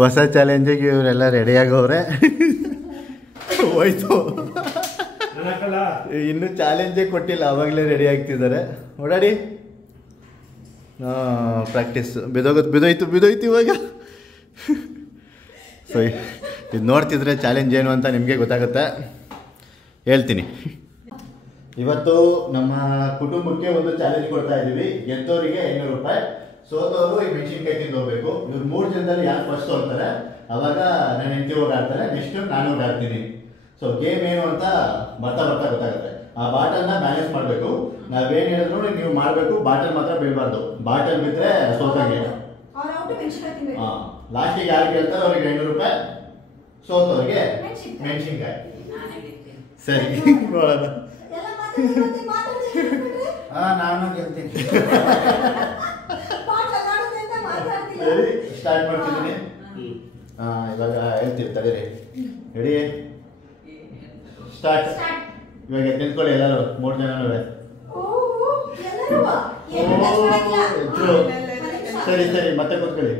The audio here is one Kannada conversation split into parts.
ಹೊಸ ಚಾಲೆಂಜಿಗೆ ಇವರೆಲ್ಲ ರೆಡಿಯಾಗವ್ರೆ. ಹೋಯ್ತು, ಇನ್ನು ಚಾಲೆಂಜೇ ಕೊಟ್ಟಿಲ್ಲ, ಅವಾಗಲೇ ರೆಡಿ ಆಗ್ತಿದ್ದಾರೆ. ಓಡಾಡಿ. ಪ್ರಾಕ್ಟೀಸ್ ಬಿದೋಯ್ತು ಇವಾಗ. ಸೊ ಇದು ನೋಡ್ತಿದ್ರೆ ಚಾಲೆಂಜ್ ಏನು ಅಂತ ನಿಮಗೆ ಗೊತ್ತಾಗುತ್ತೆ, ಹೇಳ್ತೀನಿ. ಇವತ್ತು ನಮ್ಮ ಕುಟುಂಬಕ್ಕೆ ಒಂದು ಚಾಲೆಂಜ್ ಕೊಡ್ತಾ ಇದ್ದೀವಿ. ಗೆದ್ದವರಿಗೆ 500 ರೂಪಾಯಿ, ಸೋತವರು ಈ ಮೆಣಸಿನ್ಕಾಯಿ ತಿಂದು ಹೋಗ್ಬೇಕು. ಇವ್ರು 3 ಜನದಲ್ಲಿ ಯಾರು ಫಸ್ಟ್ ಹೋಗ್ತಾರೆ ಅವಾಗ ನನ್ನ ಹೆಂಡತಿ ಹೋಗಿ ಆಡ್ತಾರೆ, ನೆಕ್ಸ್ಟ್ ನಾನು ಹೋಗಿ ಆಡ್ತೀನಿ. ಸೊ ಗೇಮ್ ಏನು ಅಂತ ಬರ್ತಾ ಗೊತ್ತಾಗುತ್ತೆ. ಆ ಬಾಟಲ್ನ ಬ್ಯಾಲೆನ್ಸ್ ಮಾಡಬೇಕು. ನಾವೇನು ಹೇಳಿದ್ರು ನೀವು ಮಾಡಬೇಕು, ಬಾಟಲ್ ಮಾತ್ರ ಬೀಳಬಾರ್ದು. ಬಾಟಲ್ ಬಿದ್ದರೆ ಸೋತಾಗೆ. ಲಾಸ್ಟಿಗೆ ಯಾರು ಗೆಲ್ತಾರೆ ಅವ್ರಿಗೆ 500 ರೂಪಾಯಿ, ಸೋತವ್ರಿಗೆ ಮೆಣಸಿನ್ಕಾಯಿ. ಸರಿ, ನೋಡೋಣ. ನಾನು ಗೆಲ್ತೀನಿ. ಸ್ಟಾರ್ಟ್ ಮಾಡ್ತಿದ್ದೀನಿ. ಇವಾಗ ಹೇಳ್ತೀವಿ, ತಡೀರಿ. Ready, start. ಇವಾಗ ನಿಂತ್ಕೊಳ್ಳಿ ಎಲ್ಲರೂ, 3 ಜನನೂ. ಸರಿ ಮತ್ತೆ ಕೂತ್ಕೊಳ್ಳಿ.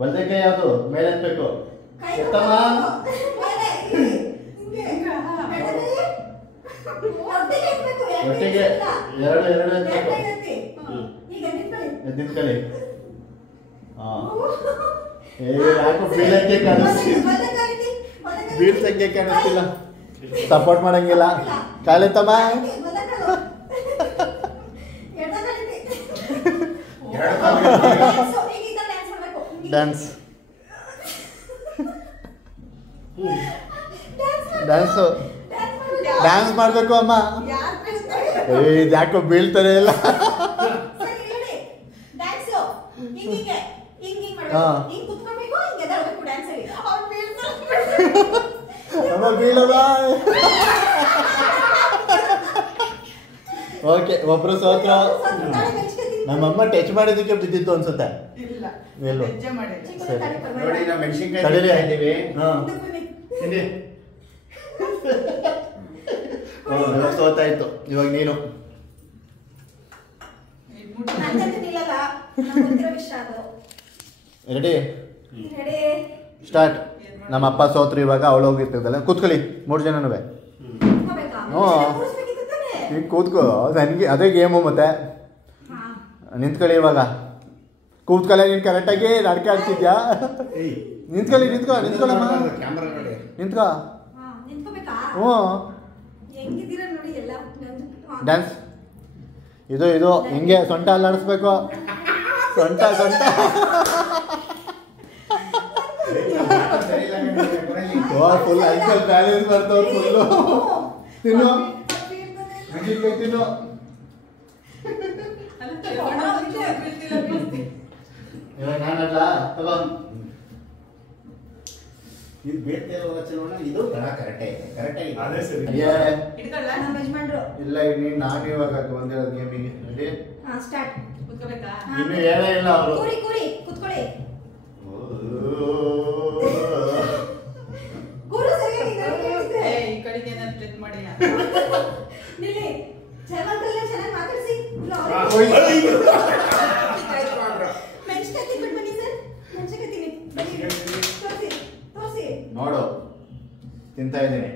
ಬಲ್ದೆಕಾಯಿ ಯಾವುದು ಮೇಲೆ ಎತ್ತಬೇಕು. ಎತ್ತಮ್ಮ. ಒಟ್ಟಿಗೆ ಎರಡು ಎತ್ತಬೇಕು. ನಿಂತ್ಕೊಳ್ಳಿ. ಯಾಕೋ ಬೀಳಕ್ಕೆ ಬೀಳ್ಸಕ್ಕೆ ಕಾಣಿಸ್ತಿಲ್ಲ, ಸಪೋರ್ಟ್ ಮಾಡಂಗಿಲ್ಲ. ಕಾಲೆತ್ತಮ್ಮ. ಡ್ಯಾನ್ಸ್ ಮಾಡಬೇಕು ಅಮ್ಮ. ಯಾಕೋ ಬೀಳ್ತಾರೆ ಇಲ್ಲ. ಓಕೆ, ಒಬ್ರು ಸೋತ್ರ. ನಮ್ಮಮ್ಮ ಟಚ್ ಮಾಡಿದಕ್ಕೆ ಬಿದ್ದಿತ್ತು ಅನ್ಸುತ್ತೆ. ಸೋತಾಯ್ತು. ಇವಾಗ ನೀನು ರೆಡಿ, ಸ್ಟಾರ್ಟ್. ನಮ್ಮ ಅಪ್ಪ ಸೋತ್ರು, ಇವಾಗ ಅವಳು ಹೋಗಿರ್ತದಲ್ಲ. ಕೂತ್ಕೊಳ್ಳಿ 3 ಜನನೂ. ಈಗ ಕೂತ್ಕೋ, ನನಗೆ ಅದೇ ಗೇಮು. ಮತ್ತೆ ನಿಂತ್ಕೊಳ್ಳಿ ಇವಾಗ. ಕೂತ್ಕೊಳ್ಳಿ, ನೀನು ಕರೆಕ್ಟಾಗಿ ನಡ್ಕೆ ಆಗ್ತಿದ್ಯಾ? ನಿಂತ್ಕೊಳ್ಳಮ್ಮ, ನಿಂತ್ಕೋ. ಹ್ಞೂ, ಡ್ಯಾನ್ಸ್. ಇದು ಹಿಂಗೆ ಸೊಂಟ ಅಲ್ಲಾಡಿಸ್ಬೇಕು. ಸೊಂಟ ಫುಲ್ ಐಕಲ್ ಬ್ಯಾಲೆನ್ಸ್ ಬರ್ತವ್ರು. ಫುಲ್ಲು ತಿನ್ನು, ತಿನ್ನು. ನಾನಲ್ಲ ತಗೋ. ಇದು ಬೇಟೆ ಚಲೋಣ. ಇದು ಕರೆಕ್ಟೇ. ಇಲ್ಲ, ನೀನು ನಾನು ಇವಾಗ ಬಂದಿರೋದು ಗೇಮಿಗೆ. ರೆಡಿ, ಇನ್ನು ಹೇಳೇ ಇಲ್ಲ ಅವರು. ನೋಡು, ತಿಂತಾ ಇದ್ದೀನಿ.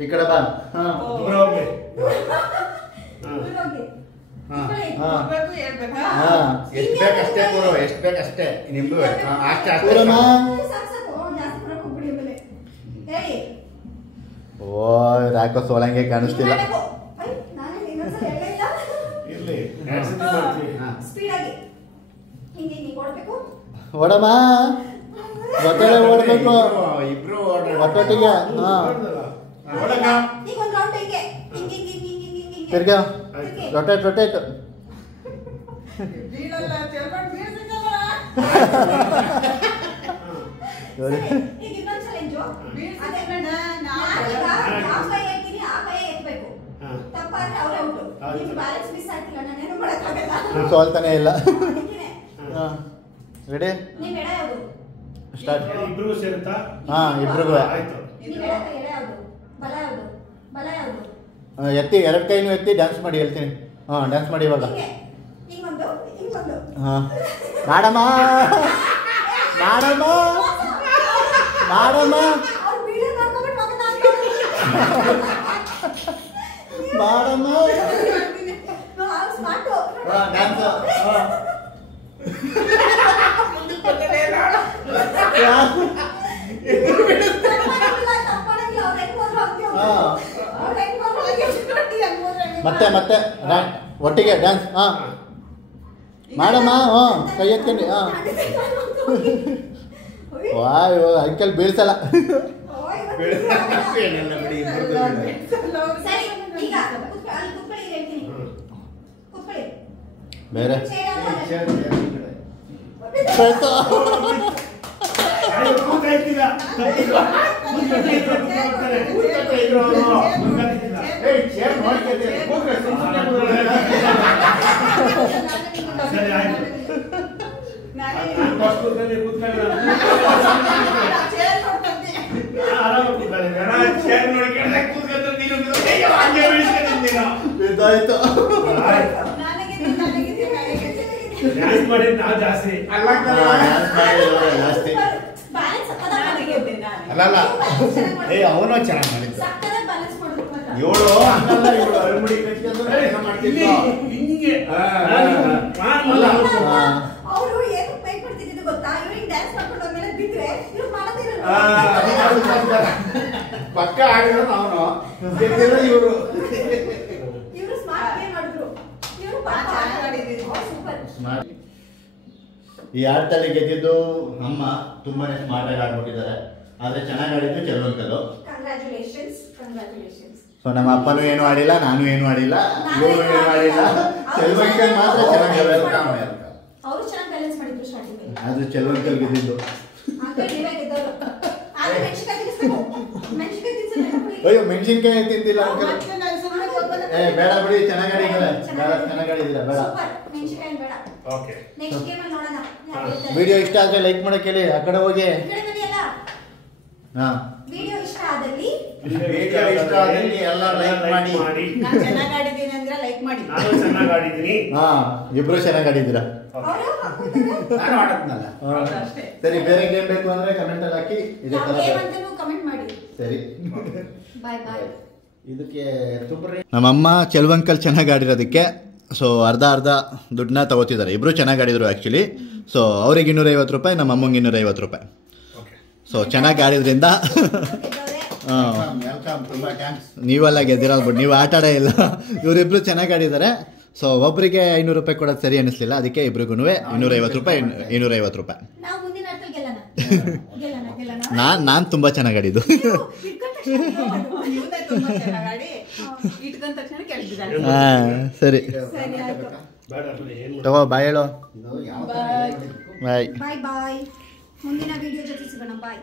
ಈ ಕಡೆ ಬಾ. ಎಷ್ಟು ಬೇಕಷ್ಟೇ ಪೂರ್ವ, ಎಷ್ಟು ಬೇಕಷ್ಟೇ ನಿಮ್ದು ಅಷ್ಟೇ. ಓ, ಯಾಕೋ ಸೋಲಂಗೆ ಕಾಣಿಸ್ತಿಲ್ಲ. ಓಡಮ್ಮ, ಗೊತ್ತೇ ಓಡಬೇಕು ಇಬ್ರು ಒಟ್ಟೊಟ್ಟಿಗೆ. ತಿರ್ಗ ರೊಟೇಟ್. ಬ್ಯಾಲೆನ್ಸ್ ಮಿಸ್ ಆಗ್ತಿಲ್ಲ, ನಾನೇನು ಮಾಡಕ್ಕಾಗಲ್ಲ. ಸೋಲ್ತಾನೆ ಇಲ್ಲ. ರೆಡಿ ನೀವು ಎಡ ಯಾವುದು? ಸ್ಟಾರ್ಟ್. ಇಬ್ರಿಗೂ ಸೇರುತ್ತಾ? ಇಬ್ರಿಗೂ ಆಯ್ತು. ನೀವು ಎಡ ಯಾವುದು? ಬಲ ಯಾವುದು? ಬಲ ಯಾವುದು? ಎತ್ತಿ, ಎರಡು ಕೈನೂ ಎತ್ತಿ ಡ್ಯಾನ್ಸ್ ಮಾಡಿ ಹೇಳ್ತೀನಿ. ಡ್ಯಾನ್ಸ್ ಮಾಡಿ ಇವಾಗ. ಹಿಂಗೊಂದು ಹಿಂಗೊಂದು. ಮಾಡಮ್ಮ ಮಾಡಮ್ಮ ಮಾಡಮ್ಮ ಅವ್ರು ವಿಡಿಯೋ ಮಾಡ್ಕೊಂಡ್ಬಿಟ್ಟು ಮಗನ ಮಾಡಮ್ಮ ಸ್ಮಾರ್ಟು ಡ್ಯಾನ್ಸ್. ಮತ್ತೆ ಮತ್ತೆ ಒಟ್ಟಿಗೆ ಡ್ಯಾನ್ಸ್. ಮಾಡಮ್ಮ. ಕೈ ಎತ್ಕೊಂಡು. ವಾಯ್ ಅಂಕಲ್ ಬೀಳ್ಸಲ್ಲ. ಬೇರೆ ಸರಿ ಆಯ್ತು. ಇದಾಯ್ತು. ಡ್ಯಾನ್ಸ್ ಮಾಡಿದ್ ನಾವು ಜಾಸ್ತಿ. ಜಾಸ್ತಿ ಅಲ್ಲ ಅವನು ಚೆನ್ನಾಗಿ ಮಾಡಿದ್ದ. ಇವಳು ಅರಮುಡಿ ಇಲ್ಲಿ ಹಿಂಗೆ ಅವರು ಏನು ಪೇಂಟ್ ಮಾಡ್ತಿದ್ದು ಗೊತ್ತಾ? ಇವ್ರಿಗೆ ಡ್ಯಾನ್ಸ್ ಮಾಡ್ಕೊಂಡು ಹೋದ್ಮೇಲೆ ಬಿದ್ರೆ ಇವ್ರು ಮಾಡೋದಿರಲ್ಲ. ಪಕ್ಕ ಆಡಿರೋದು ಅವನು, ಇವರು ಇವರು ಸ್ಮಾರ್ಟ್ ಗೇಮ್ ಆಡಿದ್ರು. ಇವರು ಸೂಪರ್. ಈ ಆಟದಲ್ಲಿ ಗೆದ್ದಿದ್ದು ಅಮ್ಮ ತುಂಬಾನೇ ಸ್ಮಾರ್ಟ್ ಆಗಿ ಆಡ್ಬಿಟ್ಟಿದ್ದಾರೆ. ಆದ್ರೆ ಚೆನ್ನಾಗಿ ಆಡಿದ್ದು ಚೆಲುವಂಕಲ್ಲು. Congratulations, congratulations. ಸೊ ನಮ್ಮ ಅಪ್ಪನೂ ಏನು ಆಡಿಲ್ಲ, ನಾನು ಏನು ಆಡಿಲ್ಲ, ಇವರು ಏನು ಆಡಿಲ್ಲ. ಚೆಲುವಂಕಲ್ ಮಾತ್ರ ಚೆನ್ನಾಗಿ ಅವರು ಚೆನ್ನಾಗಿ ಬ್ಯಾಲೆನ್ಸ್ ಮಾಡಿದ್ರು ಸ್ಟಾರ್ಟಿಂಗ್ ಅಲ್ಲಿ. ಆದ್ರೆ ಚೆಲುವಂಕಲ್ ಗೆದ್ದಿದ್ದು. ಅಂಕಲ್ ನೀವೇ ಗೆದ್ದವರು. ಆದ್ರೆ ಮೆಣಸಿನಕಾಯಿ ತಿನ್ನಿಸ್ಬೇಕು. ಮೆಣಸಿನಕಾಯಿ ತಿನ್ನಿಸ್ಬೇಕು. ಅಯ್ಯೋ ಮೆಣಸಿನ್ಕಾಯಿ ತಿಂತಿಲ್ಲ ಅಂಕಲ್. ಬೇಡ ಬಿಡಿ, ಚೆನ್ನಾಗಿ ಆಡಿದ್ದೀರಾ. ಚೆನ್ನಾಗಿ ಆಡಿದ್ದೀರಾ, ಬೇಡ. ಸೂಪರ್. ಮೆಣಸಿನಕಾಯಿ ಬೇಡ. ಓಕೆ. ನೆಕ್ಸ್ಟ್ ಗೇಮ್ ಅಲ್ಲಿ ನೋಡೋಣ. ವಿಡಿಯೋ ಇಷ್ಟ ಆದ್ರೆ ಲೈಕ್ ಮಾಡಕ್ಕೆ ಹೇಳಿ. ಆ ಕಡೆ ಹೋಗಿ. ಈ ಕಡೆ ಬನ್ನಿ ಎಲ್ಲ. ವಿಡಿಯೋ ಇಷ್ಟ ಆದಲ್ಲಿ ಎಲ್ಲ ಲೈಕ್ ಮಾಡಿ. ನಾನು ಚೆನ್ನಾಗಿ ಆಡಿದ್ದೀನಿ ಅಂದ್ರೆ ಲೈಕ್ ಮಾಡಿ. ನಾನು ಚೆನ್ನಾಗಿ ಆಡಿದ್ದೀನಿ. ಇಬ್ರು ಚೆನ್ನಾಗಿ ಆಡಿದ್ದೀರಾ. ನಾನು ಆಡದ್ನಲ್ಲ. ಅಷ್ಟೇ. ಸರಿ, ಬೇರೆ ಗೇಮ್ ಬೇಕು ಅಂದ್ರೆ ಕಮೆಂಟ್ ಅಲ್ಲಿ ಹಾಕಿ. ಇದೇ ತರ ಗೇಮ್ ಅಂತ ಕಮೆಂಟ್ ಮಾಡಿ. ಸರಿ, ಬಾಯ್ ಬಾಯ್. ಇದಕ್ಕೆ ಸೂಪರ್. ನಮ್ಮಮ್ಮ ಚೆಲುವಂಕಲ್ ಚೆನ್ನಾಗಿ ಆಡಿರೋದಕ್ಕೆ ಸೊ ಅರ್ಧ ದುಡ್ಡನ್ನ ತಗೋತಿದ್ದಾರೆ. ಇಬ್ರು ಚೆನ್ನಾಗಿ ಆಡಿದ್ರು ಆ್ಯಕ್ಚುಲಿ. ಸೊ ಅವ್ರಿಗೆ 250 ರೂಪಾಯಿ, ನಮ್ಮ ಅಮ್ಮಂಗೆ 250 ರೂಪಾಯಿ. ಸೊ ಚೆನ್ನಾಗಿ ಆಡಿದ್ರಿಂದ ವೆಲ್ಕಮ್, ತುಂಬಾ ಥ್ಯಾಂಕ್ಸ್. ನೀವೆಲ್ಲ ಗೆದ್ದಿರಲ್ಲ ಬಿಡಿ, ನೀವು ಆಟ ಆಡೇ ಇಲ್ಲ. ಇವರಿಬ್ರು ಚೆನ್ನಾಗಿ ಆಡಿದ್ದಾರೆ. ಸೊ ಒಬ್ಬರಿಗೆ 500 ರೂಪಾಯಿ ಕೊಡೋದು ಸರಿ ಅನ್ನಿಸ್ಲಿಲ್ಲ. ಅದಕ್ಕೆ ಇಬ್ರಿಗೂ 250 ರೂಪಾಯಿ, 250 ರೂಪಾಯಿ. ನಾವು ಮುಂದಿನ ಅರ್ಥದಲ್ಲಿ ಗೆಲ್ಲೋಣ. ನಾನು ತುಂಬ ಚೆನ್ನಾಗಿ ಆಡಿದ್ದು. ಇವನೇ ತುಂಬಾ ಚೆನ್ನಾಗಿ ಆಡಿ ಇಟ್ಕೊಂಡ ತಕ್ಷಣ ಕೆಲ್ಸಿದ್ದಾರೆ. ಸರಿ, ಬೇಡ ಏನು ತಗೋ ಬಾಯ್ ಹೇಳೋ. ಇದು ಯಾವ ಬಾಯ್. ಬಾಯ್ ಬಾಯ್ ಬಾಯ್. ಮುಂದಿನ ವಿಡಿಯೋ ಜೊತೆ ಸಿಗೋಣ. ಬಾಯ್.